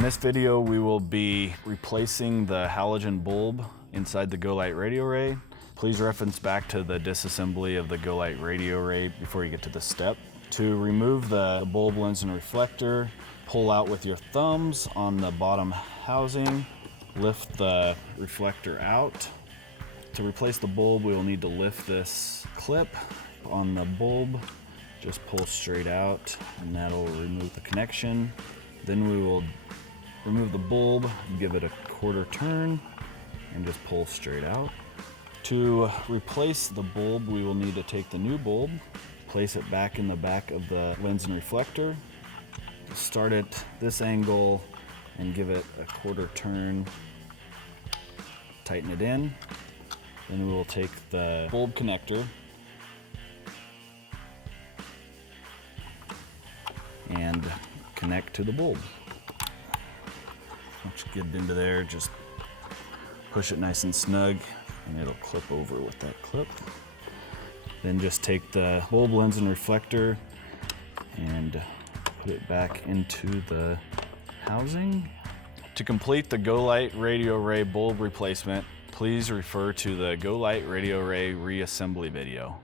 In this video, we will be replacing the halogen bulb inside the GOLIGHT radio array. Please reference back to the disassembly of the GOLIGHT radio array before you get to this step. To remove the bulb lens and reflector, pull out with your thumbs on the bottom housing, lift the reflector out. To replace the bulb, we will need to lift this clip on the bulb. Just pull straight out and that'll remove the connection. Then we will remove the bulb, give it a quarter turn, and just pull straight out. To replace the bulb, we will need to take the new bulb, place it back in the back of the lens and reflector, start at this angle and give it a quarter turn, tighten it in. Then we will take the bulb connector and connect to the bulb. Once you get it into there, just push it nice and snug and it'll clip over with that clip. Then just take the bulb lens and reflector and put it back into the housing. To complete the GOLIGHT radio array bulb replacement, please refer to the GOLIGHT radio array reassembly video.